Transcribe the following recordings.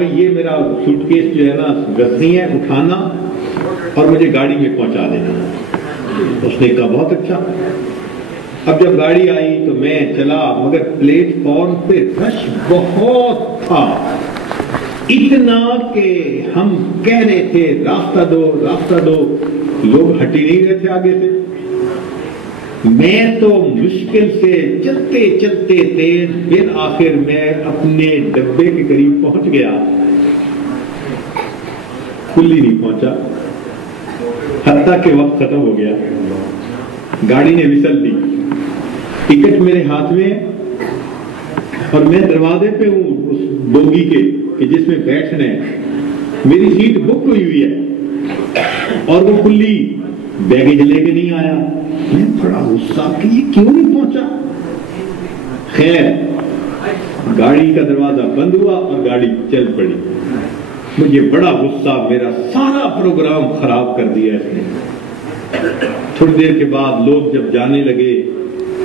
بھائی یہ میرا سوٹ کیس جو ہے نا غزنی ہے، اٹھانا اور مجھے گاڑی میں پہنچا دینا۔ اس نے کہا بہت اچھا۔ اب جب گاڑی آئی تو میں چلا، مگر پلیٹ فارم پہ رش بہت تھا، اتنا کہ ہم کہہ رہے تھے راستہ دو راستہ دو، لوگ ہٹ ہی نہیں رہے تھے آگے سے۔ میں تو مشکل سے چلتے چلتے تیز، پھر آخر میں اپنے ڈبے کے قریب پہنچ گیا، کلی نہیں پہنچا، حتیٰ کہ وقت ختم ہو گیا۔ گاڑی نے وسل دی، ٹکٹ میرے ہاتھ میں اور میں دروازے پہ ہوں اس بوگی کے کہ جس میں بیٹھنا ہے، میری سیٹ بک ہوئی ہے اور وہ کلی بیگیج لے کے نہیں آیا۔ میں بڑا غصہ کہ یہ کیوں نہیں پہنچا۔ خیر گاڑی کا دروازہ بند ہوا اور گاڑی چل پڑی۔ مجھے بڑا غصہ، میرا سارا پروگرام خراب کر دیا اس نے۔ تھوڑی دیر کے بعد لوگ جب جانے لگے،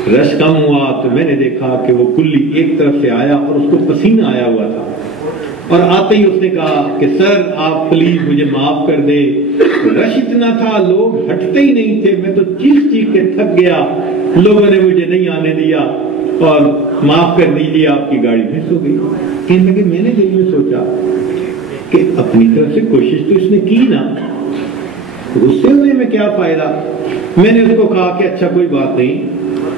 رش کم ہوا، تو میں نے دیکھا کہ وہ کلی ایک طرف سے آیا اور اس کو پسینہ آیا ہوا تھا، اور آتے ہی اس نے کہا کہ سر آپ پلیز مجھے معاف کر دیں۔ رش اتنا تھا، لوگ ہٹتے ہی نہیں تھے، میں تو چیخ چیخ کے تھک گیا، لوگوں نے مجھے نہیں آنے دیا اور معاف کر دیجیے آپ کی گاڑی مس ہو گئی۔ کہنے لگے میں نے دل میں سوچا کہ اپنی طرف سے کوشش تو اس نے کی نا، غصے ہونے میں کیا فائدہ۔ میں نے اس کو کہا کہ اچھا کوئی بات نہیں،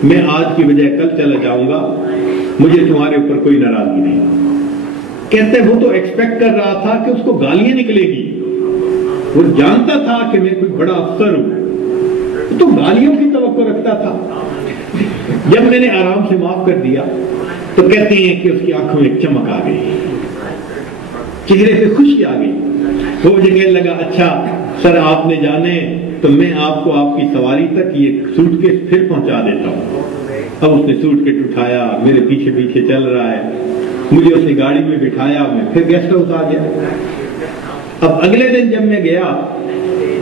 میں آج کی بجائے کل چلا جاؤں گا، مجھے تمہارے اوپر کوئی ناراضگی نہیں۔ کہتے وہ تو ایکسپیکٹ کر رہا تھا کہ اس کو گالیاں نکلے گی، وہ جانتا تھا کہ میں کوئی بڑا افسر ہوں، تو گالیوں کی توقع رکھتا تھا۔ جب میں نے آرام سے معاف کر دیا تو کہتے ہیں کہ اس کی آنکھوں میں چمک آ گئی، چہرے پہ خوشی آ گئی۔ وہ مجھے کہنے لگا اچھا سر آپ نے جانے تو میں آپ کو آپ کی سواری تک یہ سوٹ کیس پھر پہنچا دیتا ہوں۔ اب اس نے سوٹ کیس اٹھایا، میرے پیچھے پیچھے چل رہا ہے، مجھے اس نے گاڑی میں بٹھایا، میں پھر گیسٹ ہاؤس آ گیا۔ اب اگلے دن جب میں گیا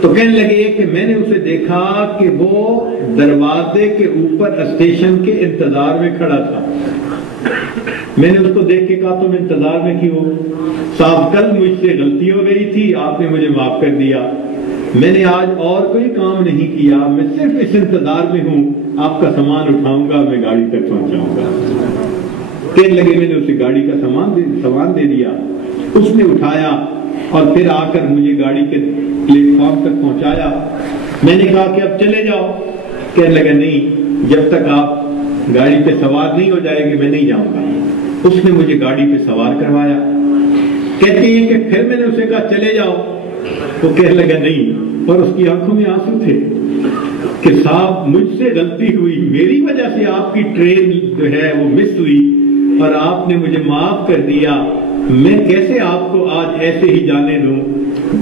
تو کہنے لگے کہ میں نے اسے دیکھا کہ وہ دروازے کے اوپر اسٹیشن کے انتظار میں کھڑا تھا۔ میں نے اس کو دیکھ کے کہا تم انتظار میں کیوں؟ صاحب کل مجھ سے غلطی ہو گئی تھی، آپ نے مجھے معاف کر دیا، میں نے آج اور کوئی کام نہیں کیا، میں صرف اس انتظار میں ہوں، آپ کا سامان اٹھاؤں گا، میں گاڑی تک پہنچاؤں گا۔ کہنے لگے میں نے اسے گاڑی کا سامان دے دیا، اس نے اٹھایا اور پھر آ کر مجھے گاڑی کے پلیٹ فارم تک پہنچایا۔ میں نے کہا کہ اب چلے جاؤ۔ کہنے لگا نہیں، جب تک آپ گاڑی پہ سوار نہیں ہو جائے گی میں نہیں جاؤں گا۔ اس نے مجھے گاڑی پہ سوار کروایا۔ کہتے ہیں کہ پھر میں نے اسے کہا چلے جاؤ، وہ کہنے لگا نہیں، اور اس کی آنکھوں میں آنسو تھے کہ صاحب مجھ سے غلطی ہوئی، میری وجہ سے آپ کی ٹرین جو ہے وہ مس ہوئی اور آپ نے مجھے معاف کر دیا، میں کیسے آپ کو آج ایسے ہی جانے دوں۔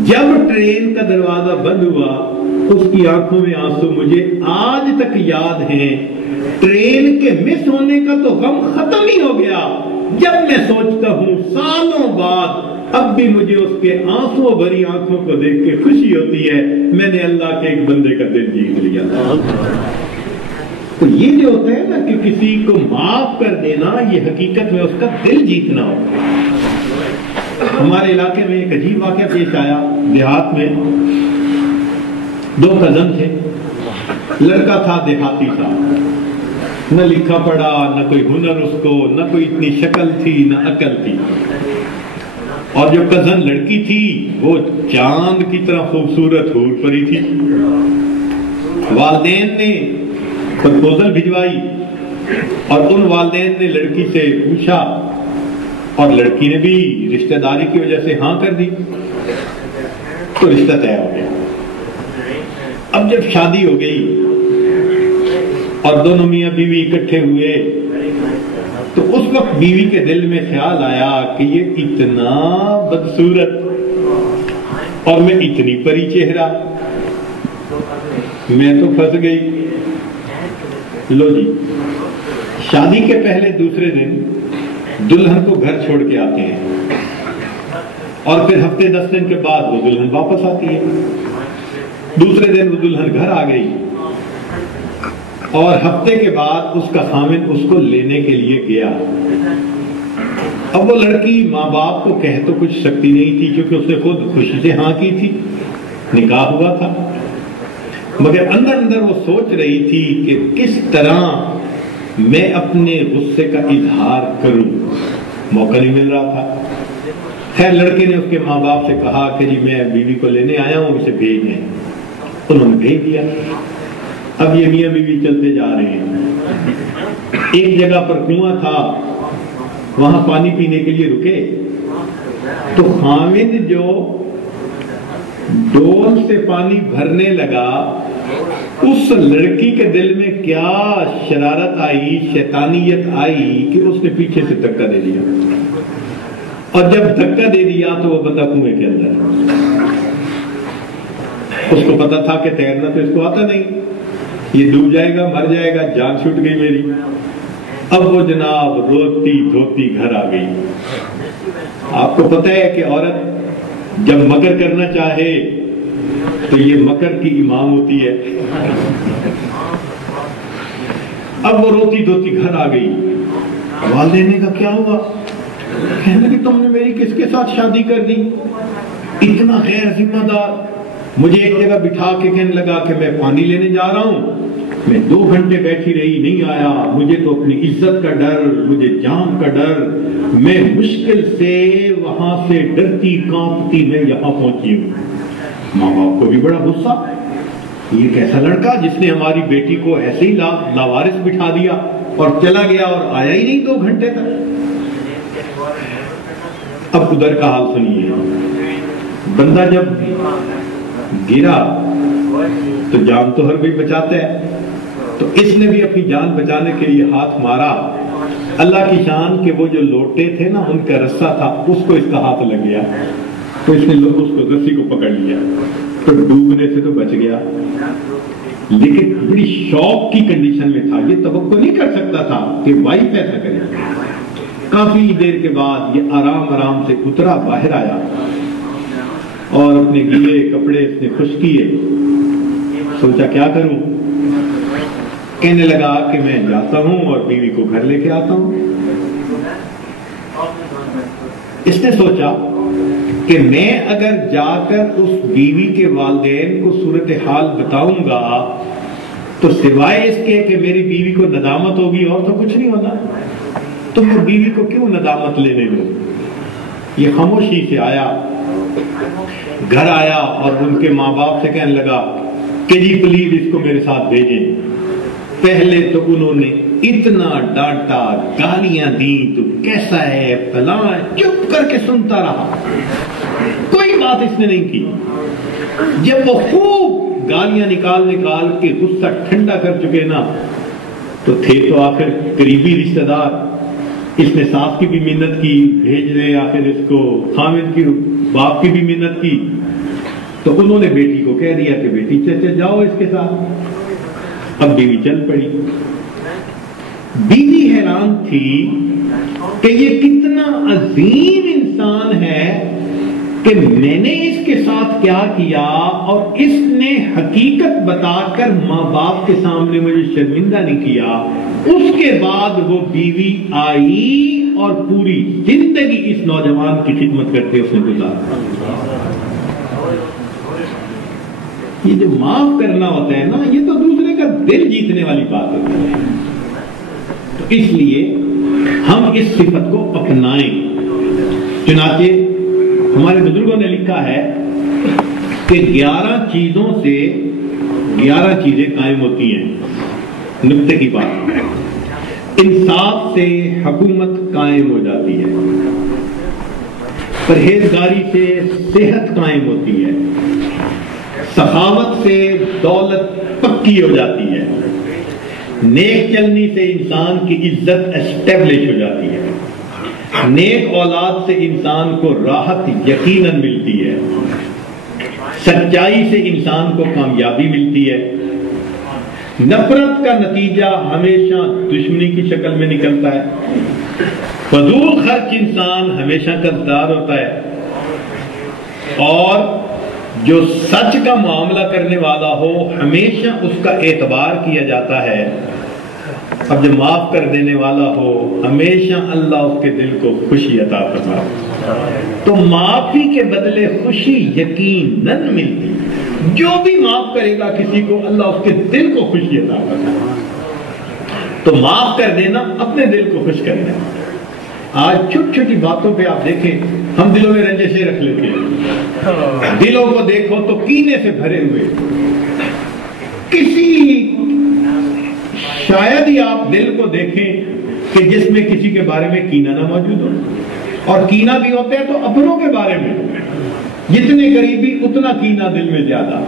جب ٹرین کا دروازہ بند ہوا اس کی آنکھوں میں آنسو مجھے آج تک یاد ہیں۔ ٹرین کے مس ہونے کا تو غم ختم ہی ہو گیا، جب میں سوچتا ہوں سالوں بعد اب بھی مجھے اس کے آنسو بھری آنکھوں کو دیکھ کے خوشی ہوتی ہے میں نے اللہ کے ایک بندے کا دل جیت لیا تھا۔ تو یہ جو ہوتا ہے نا کہ کسی کو معاف کر دینا، یہ حقیقت میں اس کا دل جیتنا ہو۔ ہمارے علاقے میں ایک عجیب واقعہ پیش آیا، دیہات میں دو کزن تھے، لڑکا تھا دیہاتی تھا، نہ لکھا پڑھا، نہ کوئی ہنر اس کو، نہ کوئی اتنی شکل تھی نہ عقل تھی، اور جو کزن لڑکی تھی وہ چاند کی طرح خوبصورت حور پری تھی۔ والدین نے پرپوزل بھجوائی اور ان والدین نے لڑکی سے پوچھا اور لڑکی نے بھی رشتہ داری کی وجہ سے ہاں کر دی، تو رشتہ طے ہو گیا۔ اب جب شادی ہو گئی اور دونوں میاں بیوی اکٹھے ہوئے تو اس وقت بیوی کے دل میں خیال آیا کہ یہ اتنا بدصورت اور میں اتنی پری چہرہ، میں تو پھنس گئی۔ لو جی، شادی کے پہلے دوسرے دن دلہن کو گھر چھوڑ کے آتے ہیں اور پھر ہفتے 10 دن کے بعد وہ دلہن واپس آتی ہے۔ دوسرے دن وہ دلہن گھر آ گئی اور ہفتے کے بعد اس کا خامن اس کو لینے کے لیے گیا۔ اب وہ لڑکی ماں باپ کو کہہ تو کچھ سکتی نہیں تھی کیونکہ اس نے خود خوشی سے ہاں کی تھی، نکاح ہوا تھا، مگر اندر اندر وہ سوچ رہی تھی کہ کس طرح میں اپنے غصے کا اظہار کروں، موقع نہیں مل رہا تھا۔ خیر لڑکے نے اس کے ماں باپ سے کہا کہ جی میں بیوی کو لینے آیا ہوں، اسے بھیج دیں۔ انہوں نے بھیج دیا۔ اب یہ میاں بیوی چلتے جا رہے ہیں، ایک جگہ پر کنواں تھا، وہاں پانی پینے کے لیے رکے تو خامد جو ڈول سے پانی بھرنے لگا، اس لڑکی کے دل میں کیا شرارت آئی، شیطانیت آئی کہ اس نے پیچھے سے دھکا دے دیا، اور جب دھکا دے دیا تو وہ بندہ کنویں کے اندر۔ اس کو پتا تھا کہ تیرنا تو اس کو آتا نہیں، یہ ڈوب جائے گا، مر جائے گا، جان چھوٹ گئی میری۔ اب وہ جناب روتی دھوتی گھر آ گئی۔ آپ کو پتہ ہے کہ عورت جب مکر کرنا چاہے تو یہ مکر کی امام ہوتی ہے۔ اب وہ روتی دھوتی گھر آ گئی۔ والدین نے کہا کیا ہوا؟ کہنے کہ تم نے میری کس کے ساتھ شادی کر دی، اتنا غیر ذمہ دار۔ مجھے ایک جگہ بٹھا کے کہنے لگا کہ میں پانی لینے جا رہا ہوں، میں 2 گھنٹے بیٹھی رہی، نہیں آیا۔ مجھے تو اپنی عزت کا ڈر، مجھے جان کا ڈر، میں مشکل سے وہاں سے ڈرتی کانپتی میں یہاں پہنچی ہوں۔ ماں باپ کو بھی بڑا غصہ، یہ کیسا لڑکا جس نے ہماری بیٹی کو ایسے ہی لاوارث بٹھا دیا اور چلا گیا اور آیا ہی نہیں 2 گھنٹے تک۔ اب ادھر کا حال سنیے، بندہ جب گرا تو جان تو ہر کوئی بچاتا ہے، تو اس نے بھی اپنی جان بچانے کے لیے ہاتھ مارا۔ اللہ کی شان کہ وہ جو لوٹے تھے نا، ان کا رسہ تھا، اس کو اس کا ہاتھ لگ گیا تو اس نے اس کو رسی کو پکڑ لیا تو ڈوبنے سے تو بچ گیا، لیکن بڑی شوق کی کنڈیشن میں تھا، یہ توقع نہیں کر سکتا تھا کہ وائف ایسا کرے۔ کافی دیر کے بعد یہ آرام آرام سے اترا، باہر آیا اور اپنے گیلے کپڑے اس نے خشک کیے، سوچا کیا کروں۔ کہنے لگا کہ میں جاتا ہوں اور بیوی کو گھر لے کے آتا ہوں۔ اس نے سوچا کہ میں اگر جا کر اس بیوی کے والدین کو صورتحال بتاؤں گا تو سوائے اس کے کہ میری بیوی کو ندامت ہوگی اور تو کچھ نہیں ہونا، تو میں بیوی کو کیوں ندامت لینے دوں۔ یہ خاموشی سے آیا، گھر آیا اور ان کے ماں باپ سے کہنے لگا کہ جی پلیز اس کو میرے ساتھ بھیجیں۔ پہلے تو انہوں نے اتنا ڈانٹا، گالیاں دیں، تو کیسا ہے فلاں، چپ کر کے سنتا رہا، کوئی بات اس نے نہیں کی۔ جب وہ خوب گالیاں نکال نکال کے غصہ ٹھنڈا کر چکے نا، تو تھے تو آخر قریبی رشتہ دار، اس نے ساس کی بھی منت کی، بھیج رہے آخر اس کو، خامد کی باپ کی بھی منت کی، تو انہوں نے بیٹی کو کہہ دیا کہ بیٹی چچا جاؤ اس کے ساتھ۔ اب بیوی چل پڑی۔ بیوی حیران تھی کہ یہ کتنا عظیم انسان ہے کہ میں نے اس کے ساتھ کیا کیا، اور اس نے حقیقت بتا کر ماں باپ کے سامنے مجھے شرمندہ نہیں کیا۔ اس کے بعد وہ بیوی آئی اور پوری زندگی اس نوجوان کی خدمت کرتے اس نے گزارا۔ یہ جو معاف کرنا ہوتا ہے نا، یہ تو دوسرے کا دل جیتنے والی بات ہوتی ہے۔ تو اس لیے ہم اس صفت کو اپنائیں۔ چنانچہ ہمارے بزرگوں نے لکھا ہے کہ 11 چیزوں سے 11 چیزیں قائم ہوتی ہیں۔ نقطے کی بات، انصاف سے حکومت قائم ہو جاتی ہے، پرہیزگاری سے صحت قائم ہوتی ہے، سخاوت سے دولت پکی ہو جاتی ہے، نیک چلنی سے انسان کی عزت اسٹیبلش ہو جاتی ہے، نیک اولاد سے انسان کو راحت یقیناً ملتی ہے، سچائی سے انسان کو کامیابی ملتی ہے، نفرت کا نتیجہ ہمیشہ دشمنی کی شکل میں نکلتا ہے، فضول خرچ انسان ہمیشہ قرضدار ہوتا ہے، اور جو سچ کا معاملہ کرنے والا ہو ہمیشہ اس کا اعتبار کیا جاتا ہے، اب جب معاف کر دینے والا ہو ہمیشہ اللہ اس کے دل کو خوشی عطا فرمائے. تو معافی کے بدلے خوشی یقیناً ملتی. جو بھی معاف کرے گا کسی کو اللہ اس کے دل کو خوشی عطا فرمائے. تو معاف کر دینا اپنے دل کو خوش کرنا. آج چھوٹی چھوٹی باتوں پہ آپ دیکھیں ہم دلوں میں رنجشیں رکھ لیتے ہیں. دلوں کو دیکھو تو کینے سے بھرے ہوئے. کسی شاید ہی آپ دل کو دیکھیں کہ جس میں کسی کے بارے میں کینہ نہ موجود ہو. اور کینہ بھی ہوتا ہے تو اپنوں کے بارے میں. جتنے قریبی اتنا کینہ دل میں زیادہ.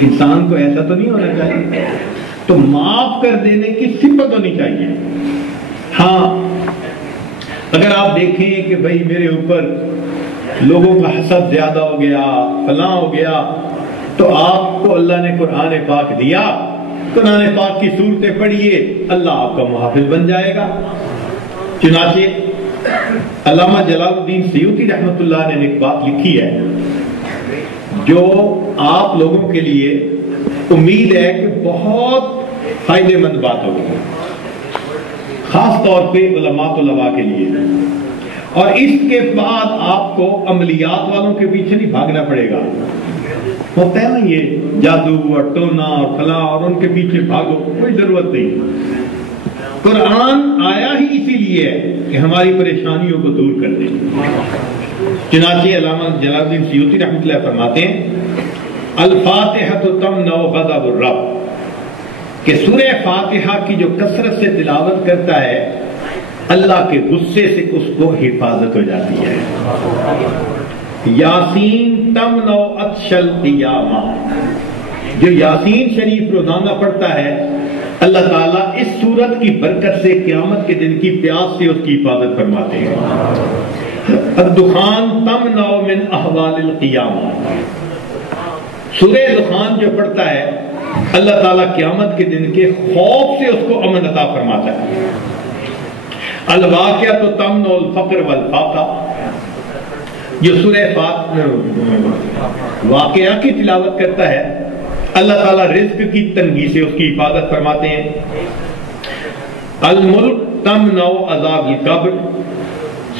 انسان کو ایسا تو نہیں ہونا چاہیے. تو معاف کر دینے کی صفت ہونی چاہیے. ہاں اگر آپ دیکھیں کہ بھائی میرے اوپر لوگوں کا حسد زیادہ ہو گیا فلاں ہو گیا تو آپ کو اللہ نے قرآن پاک دیا. قرآن پاک کی صورتیں پڑھیے اللہ آپ کا محافظ بن جائے گا. چنانچہ علامہ جلال الدین سیوطی رحمۃ اللہ نے ایک بات لکھی ہے جو آپ لوگوں کے لیے امید ہے کہ بہت فائدے مند بات ہوگی, خاص طور پہ علماء طلباء کے لیے. اور اس کے بعد آپ کو عملیات والوں کے پیچھے نہیں بھاگنا پڑے گا. ہوتا ہے نا یہ جادو اور ٹونا اور فلاں اور ان کے پیچھے بھاگو, کوئی ضرورت نہیں. قرآن آیا ہی اسی لیے ہے کہ ہماری پریشانیوں کو دور کر دے. چنانچہ علامہ جلال الدین سیوطی رحمۃ اللہ فرماتے ہیں الفاتحہ تمنع غضب الرب, کہ سورہ فاتحہ کی جو کثرت سے تلاوت کرتا ہے اللہ کے غصے سے اس کو حفاظت ہو جاتی ہے. یاسین تمنع عطش القیامہ, جو یاسین شریف روزانہ پڑھتا ہے اللہ تعالیٰ اس سورت کی برکت سے قیامت کے دن کی پیاس سے اس کی حفاظت فرماتے ہیں. الدخان تمنع من احوال القیامہ, سورہ دخان جو پڑھتا ہے اللہ تعالیٰ قیامت کے دن کے خوف سے اس کو امن عطا فرماتا ہے. الواقعہ تو تمنع الفقر والفاقہ, جو سورہ واقعہ کی تلاوت کرتا ہے اللہ تعالیٰ رزق کی تنگی سے اس کی حفاظت فرماتے ہیں. الملک تمنع عذاب القبر,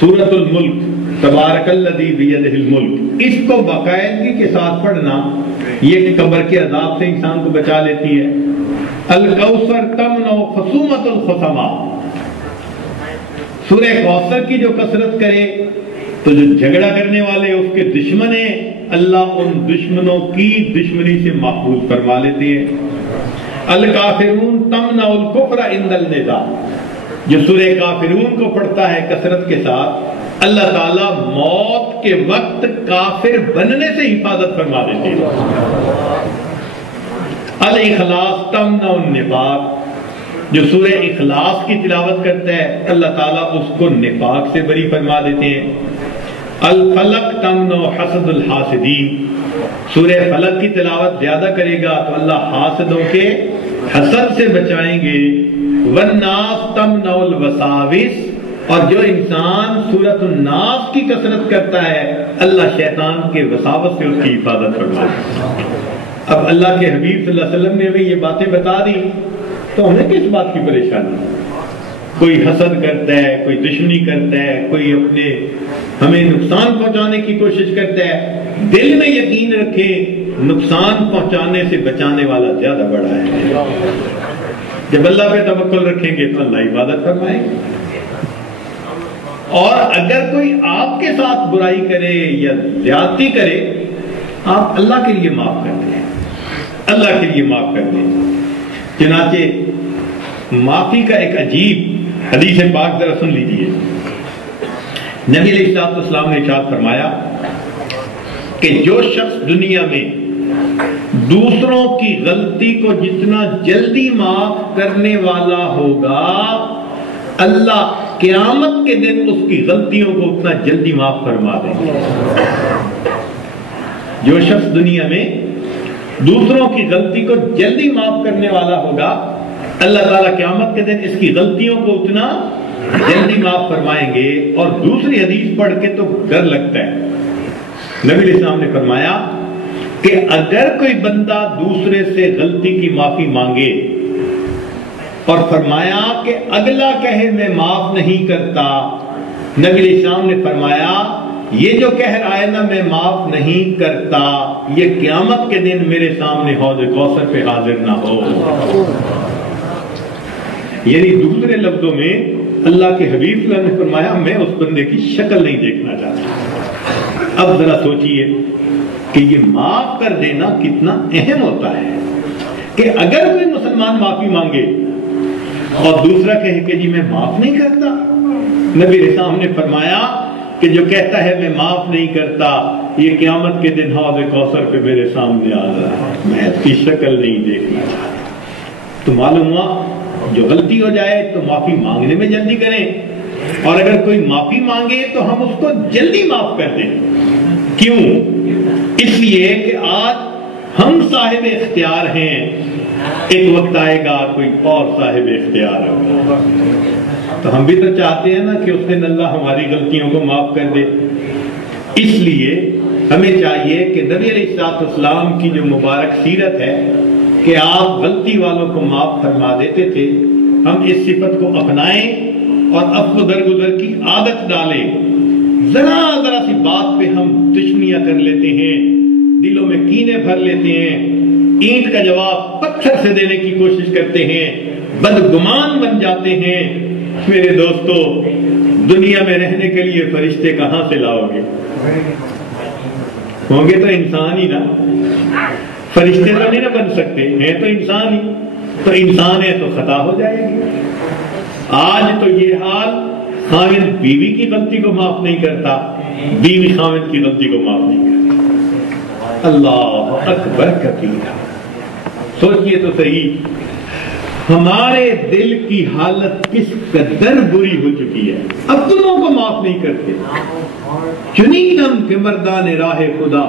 سورۃ الملک تبارک الذی بیدہ الملک, اس کو باقاعدگی کے ساتھ پڑھنا یہ قبر کے عذاب سے انسان کو بچا لیتی ہے. الکوثر تمنع خصومۃ الخصما, سورہ کوثر کی جو کثرت کرے تو جو جھگڑا کرنے والے اس کے دشمن ہیں اللہ ان دشمنوں کی دشمنی سے محفوظ فرما لیتے ہیں. الکافرون تمنع الکفر عند النداء, جو سورہ کافرون کو پڑھتا ہے کثرت کے ساتھ اللہ تعالیٰ موت کے وقت کافر بننے سے حفاظت فرما دیتے ہیں. الاخلاص تمنع النفاق, جو سورہ اخلاص کی تلاوت کرتا ہے اللہ تعالیٰ اس کو نفاق سے بری فرما دیتے ہیں. الفلق تمنع حسد الحاسدین, سورہ فلق کی تلاوت زیادہ کرے گا تو اللہ حاسدوں کے حسد سے بچائیں گے. والناس تمنع الوساوس, اور جو انسان سورۃ الناس کی کثرت کرتا ہے اللہ شیطان کے وساوس سے اس کی حفاظت فرمائے. اب اللہ کے حبیب صلی اللہ علیہ وسلم نے بھی یہ باتیں بتا دی تو ہمیں کس بات کی پریشانی. کوئی حسد کرتا ہے, کوئی دشمنی کرتا ہے, کوئی اپنے ہمیں نقصان پہنچانے کی کوشش کرتا ہے. دل میں یقین رکھیں نقصان پہنچانے سے بچانے والا زیادہ بڑا ہے. جب اللہ پہ توکل رکھیں گے تو اللہ حفاظت فرمائے. اور اگر کوئی آپ کے ساتھ برائی کرے یا زیادتی کرے آپ اللہ کے لیے معاف کر دیں, اللہ کے لیے معاف کر دیں. چنانچہ معافی کا ایک عجیب حدیث پاک ذرا سن لیجیے. نبی علیہ السلام نے ارشاد فرمایا کہ جو شخص دنیا میں دوسروں کی غلطی کو جتنا جلدی معاف کرنے والا ہوگا اللہ قیامت کے دن اس کی غلطیوں کو اتنا جلدی معاف فرما دیں گے. جو شخص دنیا میں دوسروں کی غلطی کو جلدی معاف کرنے والا ہوگا اللہ تعالیٰ قیامت کے دن اس کی غلطیوں کو اتنا جلدی معاف فرمائیں گے. اور دوسری حدیث پڑھ کے تو ڈر لگتا ہے. نبی علیہ السلام نے فرمایا کہ اگر کوئی بندہ دوسرے سے غلطی کی معافی مانگے اور فرمایا کہ اگلا کہے میں معاف نہیں کرتا، نبی علیہ السلام نے فرمایا یہ جو کہہ رہا ہے نا میں معاف نہیں کرتا، یہ قیامت کے دن میرے سامنے حوض کوثر پہ حاضر نہ ہو۔ یعنی دوسرے لفظوں میں اللہ کے حبیب صلی اللہ علیہ وسلم نے فرمایا میں اس بندے کی شکل نہیں دیکھنا چاہتا۔ اب ذرا سوچئے کہ یہ معاف کر دینا کتنا اہم ہوتا ہے کہ اگر کوئی مسلمان معافی مانگے اور دوسرا کہے کہ جی میں معاف نہیں کرتا، نبی علیہ السلام نے فرمایا کہ جو کہتا ہے میں معاف نہیں کرتا یہ قیامت کے دن حوض کوثر پہ میرے سامنے آ رہا ہے، میں اس کی شکل نہیں دیکھنا چاہتا۔ تو معلوم ہوا جو غلطی ہو جائے تو معافی مانگنے میں جلدی کریں، اور اگر کوئی معافی مانگے تو ہم اس کو جلدی معاف کر دیں۔ کیوں؟ اس لیے کہ آج ہم صاحب اختیار ہیں، ایک وقت آئے گا کوئی اور صاحب اختیار ہوگا، تو ہم بھی تو چاہتے ہیں نا کہ اس دن اللہ ہماری غلطیوں کو معاف کر دے۔ اس لیے ہمیں چاہیے کہ نبی علیہ السلام کی جو مبارک سیرت ہے کہ آپ غلطی والوں کو معاف فرما دیتے تھے، ہم اس صفت کو اپنائیں اور عفو درگزر کی عادت ڈالیں۔ ذرا ذرا سی بات پہ ہم دشمنیاں کر لیتے ہیں، دلوں میں کینے بھر لیتے ہیں، اینٹ کا جواب پتھر سے دینے کی کوشش کرتے ہیں، بدگمان بن جاتے ہیں۔ میرے دوستو، دنیا میں رہنے کے لیے فرشتے کہاں سے لاؤ گے؟ ہوں گے تو انسان ہی نا، فرشتے تو نہیں نہ بن سکتے، ہیں تو انسان ہی، تو انسان ہے تو خطا ہو جائے گی۔ آج تو یہ حال، خاوند بیوی کی غلطی کو معاف نہیں کرتا، بیوی خاوند کی غلطی کو معاف نہیں کرتا۔ اللہ اکبر کبیرہ۔ سوچئے تو صحیح ہمارے دل کی حالت کس قدر بری ہو چکی ہے، اپنوں کو معاف نہیں کرتے۔ چنیدم کے مردان راہ خدا،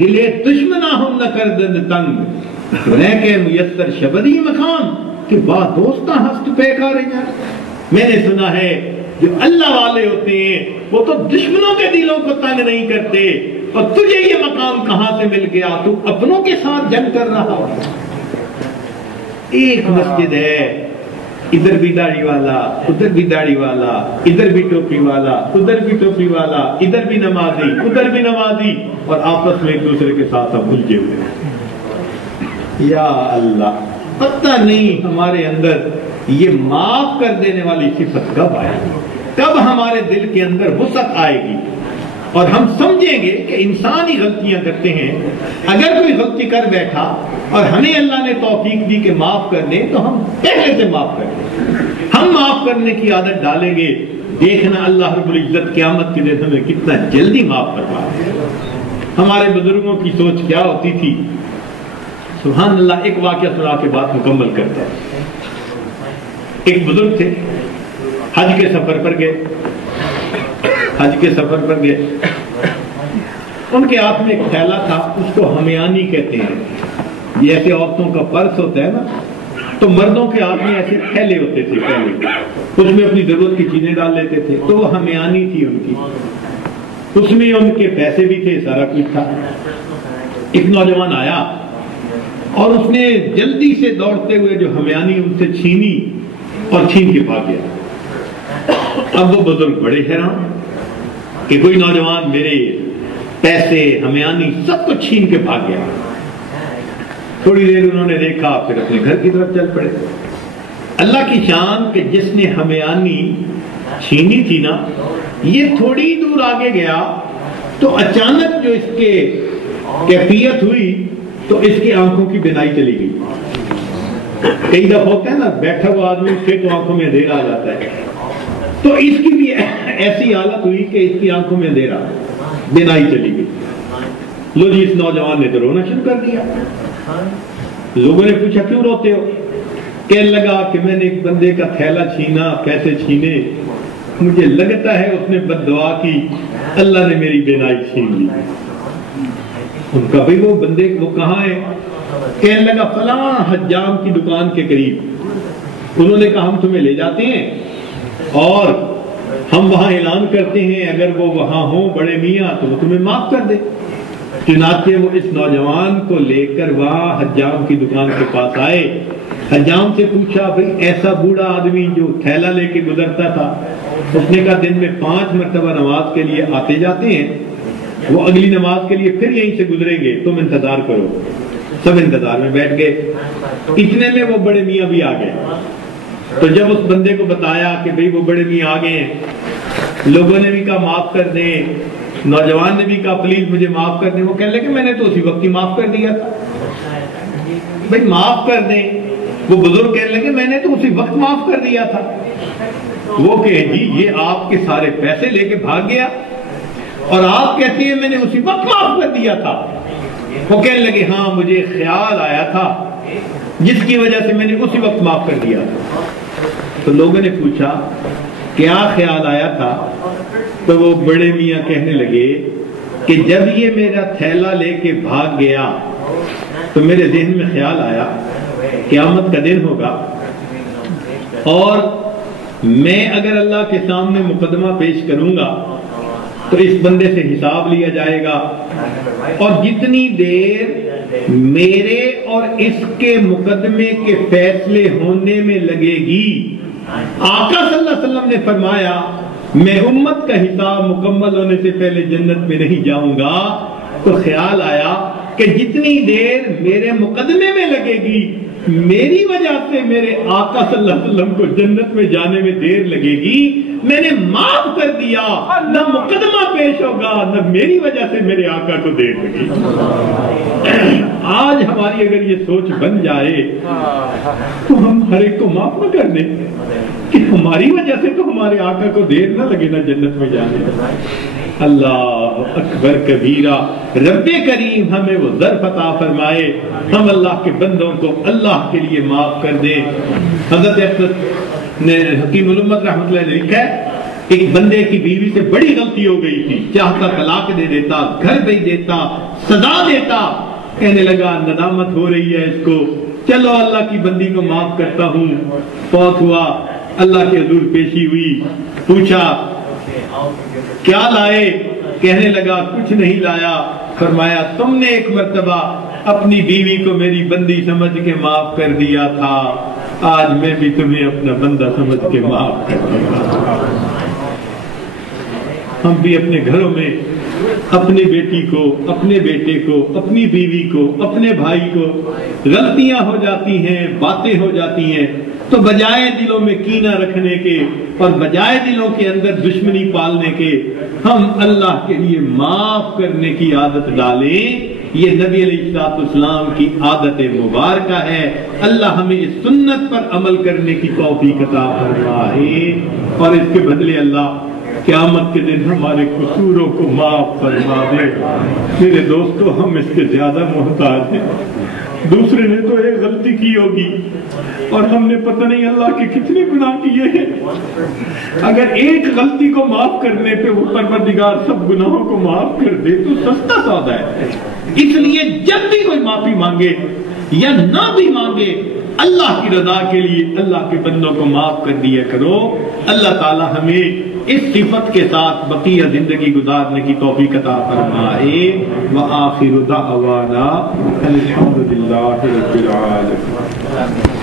دلے دشمنا ہم نہ کر دند تنگ، رہ کے میسر شبدی مقام کہ با دوستہ ہست پہ کا رہی ہیں۔ میں نے سنا ہے جو اللہ والے ہوتے ہیں وہ تو دشمنوں کے دلوں کو تنگ نہیں کرتے، اور تجھے یہ مقام کہاں سے مل گیا؟ تو اپنوں کے ساتھ جنگ کر رہا ہو۔ ایک مسجد ہے، ادھر بھی داڑھی والا، ادھر بھی داڑھی والا، ادھر بھی ٹوپی والا، ادھر بھی ٹوپی والا، ادھر بھی نمازی، ادھر بھی نمازی، اور آپس میں ایک دوسرے کے ساتھ ہم الجھے ہوئے ہیں۔ یا اللہ، پتہ نہیں ہمارے اندر یہ معاف کر دینے والی صفت کب آئے گی، کب ہمارے دل کے اندر وسعت آئے گی، اور ہم سمجھیں گے کہ انسان ہی غلطیاں کرتے ہیں۔ اگر کوئی غلطی کر بیٹھا اور ہمیں اللہ نے توفیق دی کہ معاف کر دیں تو ہم پہلے سے معاف کر دیں، ہم معاف کرنے کی عادت ڈالیں گے، دیکھنا اللہ رب العزت قیامت کے دن ہمیں کتنا جلدی معاف کروا دے۔ ہمارے بزرگوں کی سوچ کیا ہوتی تھی، سبحان اللہ۔ ایک واقعہ سنا کے بات مکمل کرتا ہے۔ ایک بزرگ تھے، حج کے سفر پر گئے، حج کے سفر پر گئے، ان کے ہاتھ میں ایک تھیلا تھا، اس کو ہمیانی کہتے ہیں، جیسے عورتوں کا پرس ہوتا ہے نا، تو مردوں کے ہاتھ میں ایسے تھیلے ہوتے تھے پہلے، اس میں اپنی ضرورت کی چیزیں ڈال لیتے تھے، تو وہ ہمیانی تھی ان کی، اس میں ان کے پیسے بھی تھے، سارا کچھ تھا۔ ایک نوجوان آیا اور اس نے جلدی سے دوڑتے ہوئے جو ہمیانی ان سے چھینی اور چھین کے بھاگ گیا۔ اب وہ بزرگ بڑے حیران کہ کوئی نوجوان میرے پیسے ہمیانی سب کچھ چھین کے بھاگ گیا۔ تھوڑی دیر انہوں نے دیکھا، پھر اپنے گھر کی طرف چل پڑے۔ اللہ کی شان کہ جس نے ہمیانی چھینی تھی نا، یہ تھوڑی دور آگے گیا تو اچانک جو اس کے کیفیت ہوئی تو اس کی آنکھوں کی بینائی چلی گئی۔ کئی دفعہ ہوتا ہے نا، بیٹھا ہوا آدمی سے تو آنکھوں میں اندھیرا آ جاتا ہے، تو اس کی بھی ایسی حالت ہوئی کہ اس کی آنکھوں میں اندھیرا، بینائی چلی گئی۔ لو جی، اس نوجوان نے تو رونا شروع کر دیا۔ لوگوں نے پوچھا کیوں روتے ہو؟ کہنے لگا کہ میں نے ایک بندے کا تھیلا چھینا، پیسے چھینے، مجھے لگتا ہے اس نے بد دعا کی، اللہ نے میری بینائی چھین لی۔ ان کا بھئی وہ بندے وہ کہاں ہے؟ کہنے لگا فلاں حجام کی دکان کے قریب۔ انہوں نے کہا ہم تمہیں لے جاتے ہیں اور ہم وہاں اعلان کرتے ہیں، اگر وہ وہاں ہوں بڑے میاں تو وہ تمہیں معاف کر دے۔ چنانچہ وہ اس نوجوان کو لے کر وہاں حجام کی دکان کے پاس آئے، حجام سے پوچھا بھئی ایسا بوڑھا آدمی جو تھیلا لے کے گزرتا تھا، اس نے کہا دن میں 5 مرتبہ نماز کے لیے آتے جاتے ہیں، وہ اگلی نماز کے لیے پھر یہیں سے گزریں گے، تم انتظار کرو۔ سب انتظار میں بیٹھ گئے۔ اتنے میں وہ بڑے میاں بھی آ گئے۔ تو جب اس بندے کو بتایا کہ بھئی وہ بڑے میاں آ گئے ہیں، لوگوں نے بھی کہا معاف کر دیں، نوجوان نے بھی کہا پلیز مجھے معاف کر دیں، وہ کہنے لگے میں نے تو اسی وقت ہی معاف کر دیا تھا۔ بھئی معاف کر دیں، وہ بزرگ کہنے لگے میں نے تو اسی وقت معاف کر دیا تھا۔ وہ کہ جی یہ آپ کے سارے پیسے لے کے بھاگ گیا اور آپ کہتے ہیں میں نے اسی وقت معاف کر دیا تھا۔ وہ کہنے لگے ہاں مجھے خیال آیا تھا جس کی وجہ سے میں نے اسی وقت معاف کر دیا تھا۔ تو لوگوں نے پوچھا کیا خیال آیا تھا؟ تو وہ بڑے میاں کہنے لگے کہ جب یہ میرا تھیلا لے کے بھاگ گیا تو میرے ذہن میں خیال آیا قیامت کا دن ہوگا اور میں اگر اللہ کے سامنے مقدمہ پیش کروں گا تو اس بندے سے حساب لیا جائے گا، اور جتنی دیر میرے اور اس کے مقدمے کے فیصلے ہونے میں لگے گی، آقا صلی اللہ علیہ وسلم نے فرمایا میں امت کا حساب مکمل ہونے سے پہلے جنت میں نہیں جاؤں گا۔ تو خیال آیا کہ جتنی دیر میرے مقدمے میں لگے گی، میری وجہ سے میرے آقا صلی اللہ علیہ وسلم کو جنت میں جانے میں دیر لگے گی، میں نے معاف کر دیا، نہ مقدمہ پیش ہوگا نہ میری وجہ سے میرے آقا کو دیر لگی۔ آج ہماری اگر یہ سوچ بن جائے تو ہم ہر ایک کو معاف نہ کر دیں کہ ہماری وجہ سے تو ہمارے آقا کو دیر نہ لگے نہ جنت میں جانے۔ اللہ اکبر کبیرہ۔ رب کریم ہمیں وہ ظرف عطا فرمائے، ہم اللہ کے بندوں کو اللہ کے لیے معاف کر دیں۔ حضرت احمد نے حکیم الامت رحمۃ اللہ نے لکھا ہے ایک بندے کی بیوی سے بڑی غلطی ہو گئی تھی، چاہتا طلاق دے دیتا، گھر بھیج دیتا، سزا دیتا، کہنے لگا ندامت ہو رہی ہے اس کو، چلو اللہ کی بندی کو معاف کرتا ہوں۔ فوت ہوا، اللہ کے حضور پیشی ہوئی، پوچھا کیا لائے؟ کہنے لگا کچھ نہیں لایا۔ فرمایا تم نے ایک مرتبہ اپنی بیوی کو میری بندی سمجھ کے معاف کر دیا تھا، آج میں بھی تمہیں اپنا بندہ سمجھ کے معاف کر دیا۔ ہم بھی اپنے گھروں میں اپنی بیٹی کو، اپنے بیٹے کو، اپنی بیوی کو، اپنے بھائی کو غلطیاں ہو جاتی ہیں، باتیں ہو جاتی ہیں، تو بجائے دلوں میں کینہ رکھنے کے اور بجائے دلوں کے اندر دشمنی پالنے کے، ہم اللہ کے لیے معاف کرنے کی عادت ڈالیں۔ یہ نبی علیہ السلام کی عادت مبارکہ ہے۔ اللہ ہمیں اس سنت پر عمل کرنے کی توفیق عطا فرمائے، اور اس کے بدلے اللہ قیامت کے دن ہمارے قصوروں کو معاف فرما دے۔ میرے دوستو ہم اس کے زیادہ محتاج ہیں۔ دوسرے نے تو ایک غلطی کی ہوگی اور ہم نے پتہ نہیں اللہ کے کتنے گناہ کیے ہیں۔ اگر ایک غلطی کو معاف کرنے پہ وہ پروردگار سب گناہوں کو معاف کر دے تو سستا سودا ہے۔ اس لیے جب بھی کوئی معافی مانگے یا نہ بھی مانگے، اللہ کی رضا کے لیے اللہ کے بندوں کو معاف کر دیا کرو۔ اللہ تعالی ہمیں اس صفت کے ساتھ بقیہ زندگی گزارنے کی توفیق عطا فرمائے۔ وآخر دعوانا الحمدللہ رب العالمین۔